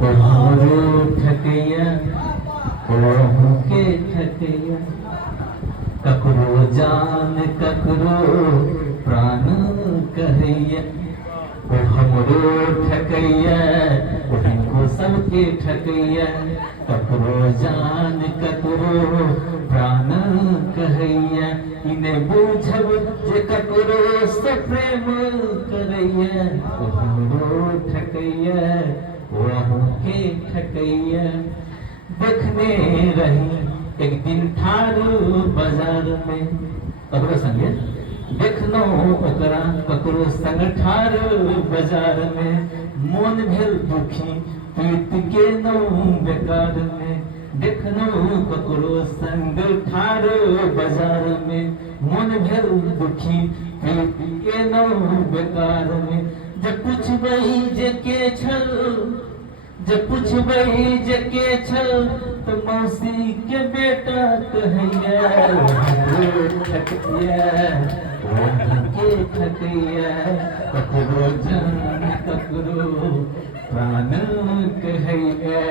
तुम्हारो ठकैया ओहू के ठकैया ककरो जान ककरो प्राण कहैया ओ हमरो ठकैया ओहिनको सबके ठकैया ककरो जान ककरो प्राण कहैया इन्हें बूझब जे ककरो से प्रेम करैया ओ हमरो ठकैया ओहू के ठकैया देखने रही एक दिन ठारू बाजार में ककरो संगे देखनो ओकरा ककरो संग ठारू बाजार में मोन भेल दुखी प्रीत के नौ बेकार में देखनो ककरो संग ठारू बाजार में मोन भेल दुखी प्रीत के नौ बेकार में जब पुछबई जे के छल जब पुछबई जे के छल तो मौसी के बेटा कहैया हमरो ठकैया ओहू के ठकैया ककरो जान ककरो प्राण कहैया।